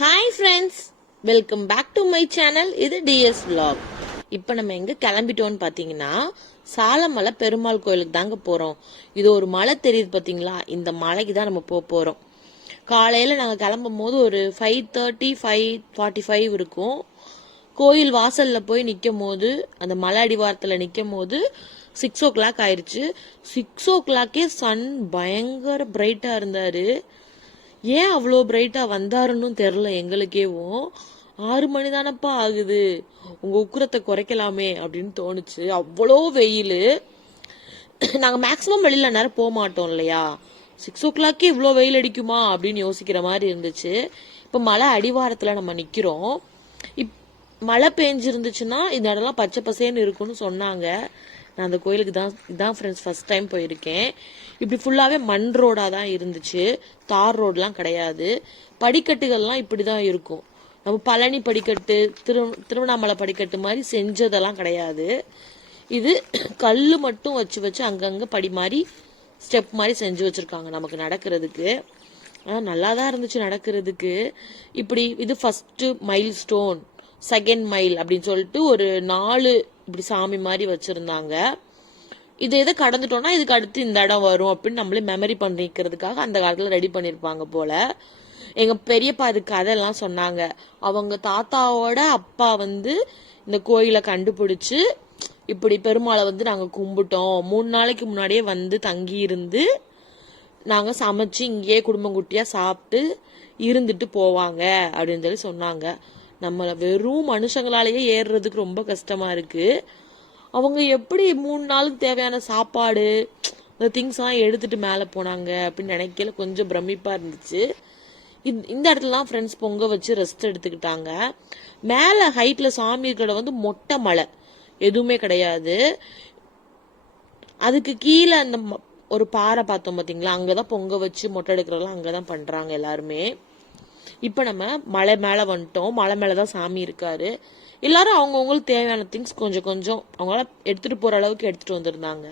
Hi friends, welcome back to my channel. இது TS vlog. இப்போ நம்ம எங்க கிளம்பிட்டோம்னு பார்த்தீங்கன்னா சாலமலை பெருமாள் கோயிலுக்கு தாங்க போறோம். இது ஒரு மலை தெரியுது பார்த்தீங்களா, இந்த மலைக்கு தான் நம்ம போறோம். காலையில் நாங்கள் கிளம்பும் போது ஒரு 5:30 5:45 இருக்கும். கோயில் வாசலில் போய் நிற்கும் போது, அந்த மலை அடிவாரத்தில் நிற்கும் போது 6 o'clock ஆயிடுச்சு. 6 o'clockே சன் பயங்கர பிரைட்டாக இருந்தார். ஏன் அவ்வளோ பிரைட்டாக வந்தாருன்னு தெரில எங்களுக்கேவும். 6 மணி தானப்பா ஆகுது, உங்கள் உக்குரத்தை குறைக்கலாமே அப்படின்னு தோணுச்சு. அவ்வளோ வெயில். நாங்கள் மேக்ஸிமம் வெளியில் நேரம் போக மாட்டோம் இல்லையா. 6 o'clockே இவ்வளோ வெயில் அடிக்குமா அப்படின்னு யோசிக்கிற மாதிரி இருந்துச்சு. இப்போ மலை அடிவாரத்தில் நம்ம நிற்கிறோம். மழை பெஞ்சிருந்துச்சுன்னா இந்த இடம்லாம் பச்சை பசேன்னு இருக்குன்னு சொன்னாங்க. நான் அந்த கோயிலுக்கு இதான் ஃப்ரெண்ட்ஸ் ஃபர்ஸ்ட் டைம் போயிருக்கேன். இப்படி ஃபுல்லாகவே மண் ரோடாக தான் இருந்துச்சு, தார் ரோடெலாம் கிடையாது. படிக்கட்டுகள்லாம் இப்படி தான் இருக்கும். நம்ம பழனி படிக்கட்டு, திருவண்ணாமலை படிக்கட்டு மாதிரி செஞ்சதெல்லாம் கிடையாது. இது கல் மட்டும் வச்சு வச்சு அங்கங்கே படி மாதிரி ஸ்டெப் மாதிரி செஞ்சு வச்சுருக்காங்க நமக்கு நடக்கிறதுக்கு. ஆனால் நல்லா தான் இருந்துச்சு நடக்கிறதுக்கு. இப்படி இது first mile stone, second mile அப்படின்னு சொல்லிட்டு ஒரு 4 இப்படி சாமி மாதிரி வச்சிருந்தாங்க. இது எதை கடந்துட்டோம்னா இதுக்கு அடுத்து இந்த இடம் வரும் அப்படின்னு நம்மளே மெமரி பண்ணிக்கிறதுக்காக அந்த காலத்துல ரெடி பண்ணிருப்பாங்க போல. எங்க பெரியப்பா அது கதையெல்லாம் சொன்னாங்க. அவங்க தாத்தாவோட அப்பா இந்த கோயிலை கண்டுபிடிச்சு இப்படி பெருமாளை நாங்க கும்பிட்டோம். 3 நாளைக்கு முன்னாடியே தங்கி இருந்து நாங்க சமைச்சு இங்கேயே குடும்பம் குட்டியா சாப்பிட்டு இருந்துட்டு போவாங்க அப்படின்னு சொல்லி சொன்னாங்க. நம்மளை வெறும் மனுஷங்களாலேயே ஏறுறதுக்கு ரொம்ப கஷ்டமா இருக்கு. அவங்க எப்படி 3 நாளுக்கு தேவையான சாப்பாடு இந்த திங்ஸ் எல்லாம் எடுத்துட்டு மேலே போனாங்க அப்படின்னு நினைக்கல. கொஞ்சம் பிரமிப்பா இருந்துச்சு. இந்த இடத்துலலாம் ஃப்ரெண்ட்ஸ் பொங்க வச்சு ரெஸ்ட் எடுத்துக்கிட்டாங்க. மேலே ஹைட்ல சாமி இருக்கிற மொட்டை மலை எதுவுமே கிடையாது. அதுக்கு கீழே அந்த ஒரு பாறை பார்த்தோம் பார்த்தீங்களா, அங்கதான் பொங்க வச்சு மொட்டை எடுக்கிறதெல்லாம் அங்கதான் பண்றாங்க எல்லாருமே. இப்ப நம்ம மலை மேல வந்துட்டோம். மலை மேலதான் சாமி இருக்காரு. எல்லாரும் அவங்கவுங்களுக்கு தேவையான திங்ஸ் கொஞ்சம் கொஞ்சம் அவங்களால எடுத்துட்டு போற அளவுக்கு எடுத்துட்டு வந்திருந்தாங்க.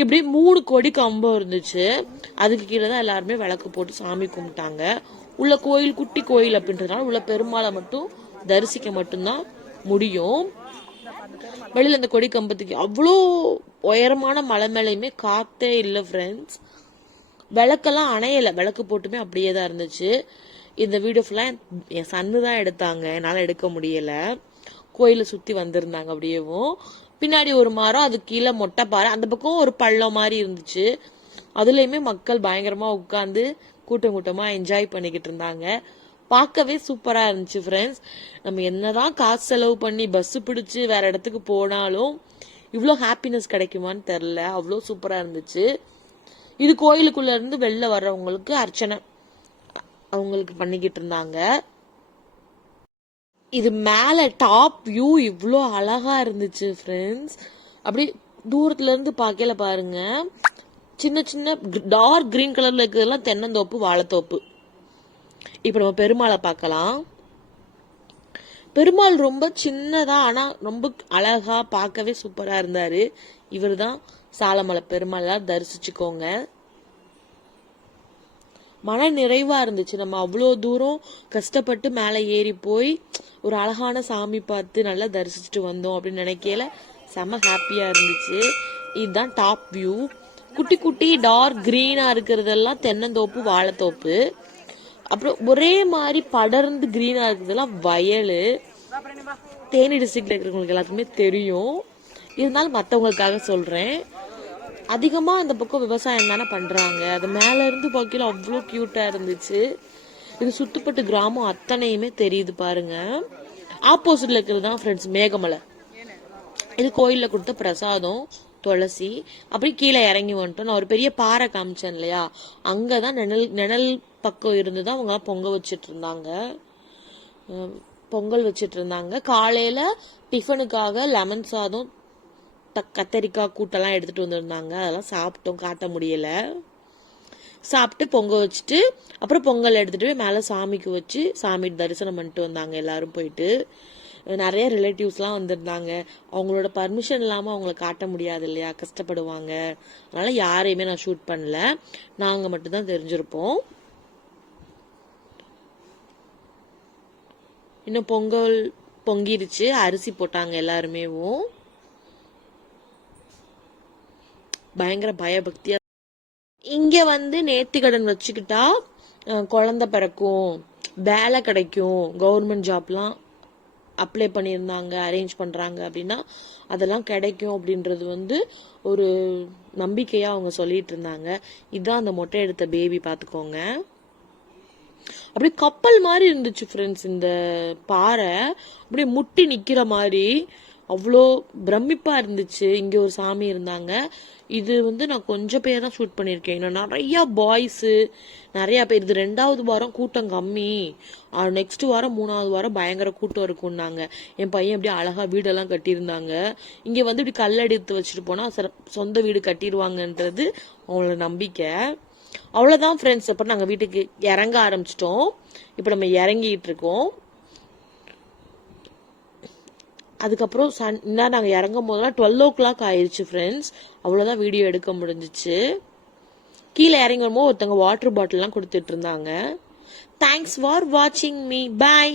இப்படி 3 கொடி கம்பம் இருந்துச்சு. அதுக்கு கீழே தான் எல்லாருமே விளக்கு போட்டு சாமி கும்பிட்டாங்க. உள்ள கோயில் குட்டி கோயில் அப்படின்றதுனால உள்ள பெருமாளை மட்டும் தரிசிக்க மட்டும்தான் முடியும். வெளியில இந்த கொடி கம்பத்துக்கு அவ்வளோ உயரமான மலை மேலையுமே காத்தே இல்லை ஃப்ரெண்ட்ஸ். விளக்கெல்லாம் அணையலை, விளக்கு போட்டுமே அப்படியே தான் இருந்துச்சு. இந்த வீடியோ ஃபுல்லாக என் சன்னு தான் எடுத்தாங்க, என்னால் எடுக்க முடியல. கோயிலை சுற்றி வந்திருந்தாங்க. அப்படியேவும் பின்னாடி ஒரு மரம், அது கீழே மொட்டை பாறை, அந்த பக்கம் ஒரு பள்ளம் மாதிரி இருந்துச்சு. அதுலேயுமே மக்கள் பயங்கரமாக உட்காந்து கூட்டம் கூட்டமாக என்ஜாய் பண்ணிக்கிட்டு இருந்தாங்க. பார்க்கவே சூப்பராக இருந்துச்சு ஃப்ரெண்ட்ஸ். நம்ம என்னதான் காசு செலவு பண்ணி பஸ்ஸு பிடிச்சி வேற இடத்துக்கு போனாலும் இவ்வளோ ஹாப்பினஸ் கிடைக்குமான்னு தெரில. அவ்வளோ சூப்பராக இருந்துச்சு. இது கோயிலுக்குள்ள இருந்து வெளில வர்றவங்களுக்கு அர்ச்சனை அவங்களுக்கு பண்ணிக்கிட்டு இருந்தாங்க. இது மேல டாப் வியூ இவ்வளோ அழகா இருந்துச்சு ஃப்ரெண்ட்ஸ். அப்படி தூரத்துல இருந்து பார்க்கல பாருங்க, சின்ன சின்ன டார்க் கிரீன் கலர்ல இருக்கிறதெல்லாம் தென்னந்தோப்பு, வாழைத்தோப்பு. இப்ப நம்ம பெருமாளை பார்க்கலாம். பெருமாள் ரொம்ப சின்னதா ஆனா ரொம்ப அழகா பார்க்கவே சூப்பரா இருந்தாரு. இவர் தான் சாலமலை பெருமாளா, தரிசிச்சுக்கோங்க. மன நிறைவா இருந்துச்சு. நம்ம அவ்வளோ தூரம் கஷ்டப்பட்டு மேலே ஏறி போய் ஒரு அழகான சாமி பார்த்து நல்லா தரிசிச்சுட்டு வந்தோம் அப்படின்னு நினைக்கல. செம ஹாப்பியா இருந்துச்சு. இதுதான் டாப் வியூ. குட்டி குட்டி டார்க் கிரீனா இருக்கிறதெல்லாம் தென்னந்தோப்பு, வாழைத்தோப்பு. அப்புறம் ஒரே மாதிரி படர்ந்து கிரீனா இருக்கிறதெல்லாம் வயல். தேனி டிஸ்ட்ரிக்ட்ல இருக்கிறவங்களுக்கு எல்லாத்துக்குமே தெரியும், இருந்தாலும் மற்றவங்களுக்காக சொல்றேன். அதிகமா அந்த பக்கம் விவசாயம் தானே பண்றாங்க. அது மேல இருந்து பார்க்கல அவ்வளோ கியூட்டா இருந்துச்சு. இது சுத்துப்பட்டு கிராமம் அத்தனையுமே தெரியுது பாருங்க. ஆப்போசிட்ல இருக்கிறது தான் ஃப்ரெண்ட்ஸ் மேகமலை. இது கோயில்ல கொடுத்த பிரசாதம், துளசி. அப்படி கீழே இறங்கி வந்துட்டோம். நான் ஒரு பெரிய பாறை காமிச்சேன் இல்லையா, அங்கதான் நிழல் பக்கம் இருந்துதான் அவங்க பொங்க வச்சிட்டு இருந்தாங்க. பொங்கல் வச்சிட்டு இருந்தாங்க. காலையில டிஃபனுக்காக லெமன் சாதம், கத்தரிக்காய் கூட்டெல்லாம் எடுத்துட்டு வந்திருந்தாங்க. அதெல்லாம் சாப்பிட்டோம், காட்ட முடியல. சாப்பிட்டு பொங்க வச்சுட்டு அப்புறம் பொங்கல் எடுத்துட்டு மேலே சாமிக்கு வச்சு சாமி தரிசனம் பண்ணிட்டு வந்தாங்க எல்லாரும் போயிட்டு. நிறைய ரிலேட்டிவ்ஸ்லாம் வந்திருந்தாங்க. அவங்களோட பர்மிஷன் இல்லாமல் அவங்கள காட்ட முடியாது இல்லையா, கஷ்டப்படுவாங்க. அதனால யாரையுமே நான் ஷூட் பண்ணல, நாங்கள் மட்டும்தான் தெரிஞ்சிருப்போம். இன்னும் பொங்கல் பொங்கிருச்சு, அரிசி போட்டாங்க எல்லாருமேவும். பயங்கர பயபக்தியா. இங்க வந்து நேர்த்திக்கடன் வச்சுக்கிட்டா குழந்தை பிறக்கும், வேலை கிடைக்கும், கவர்மெண்ட் ஜாப்லாம் அப்ளை பண்ணியிருந்தாங்க, அரேஞ்ச் பண்றாங்க அப்படின்னா அதெல்லாம் கிடைக்கும் அப்படின்றது வந்து ஒரு நம்பிக்கையா அவங்க சொல்லிட்டு இருந்தாங்க. இதுதான் அந்த மொட்டை எடுத்த பேபி, பாத்துக்கோங்க. அப்படியே கப்பல் மாதிரி இருந்துச்சு ஃப்ரெண்ட்ஸ். இந்த பாறை அப்படியே முட்டி நிக்கிற மாதிரி அவ்வளோ பிரமிப்பா இருந்துச்சு. இங்க ஒரு சாமி இருந்தாங்க. இது வந்து நான் கொஞ்சம் பேர் தான் ஷூட் பண்ணியிருக்கேன். இன்னும் நிறைய பாய்ஸ் நிறைய பேர். இது 2வது வாரம் கூட்டம் கம்மி, நெக்ஸ்ட் வாரம் 3வது வாரம் பயங்கர கூட்டம் இருக்கும்னாங்க. என் பையன் அப்படியே அழகா வீடெல்லாம் கட்டியிருந்தாங்க. இங்க வந்து இப்படி கல்லெடுத்து வச்சுட்டு போனா சொந்த வீடு கட்டிடுவாங்கன்றது அவங்களோட நம்பிக்கை. அவ்வளவுதான் ஃப்ரெண்ட்ஸ். அப்ப நாங்க வீட்டுக்கு இறங்க ஆரம்பிச்சிட்டோம். இப்ப நம்ம இறங்கிட்டு இருக்கோம். அதுக்கப்புறம் நாங்க இறங்கும் போதெல்லாம் 12 ஆயிடுச்சு ஃப்ரெண்ட்ஸ். அவ்வளவுதான் வீடியோ எடுக்க முடிஞ்சிச்சு. கீழே இறங்கி வரும்போது ஒருத்தவங்க வாட்டர் பாட்டில் எல்லாம் கொடுத்துட்டு இருந்தாங்க. தேங்க்ஸ் ஃபார் வாட்சிங் மீ. பாய்.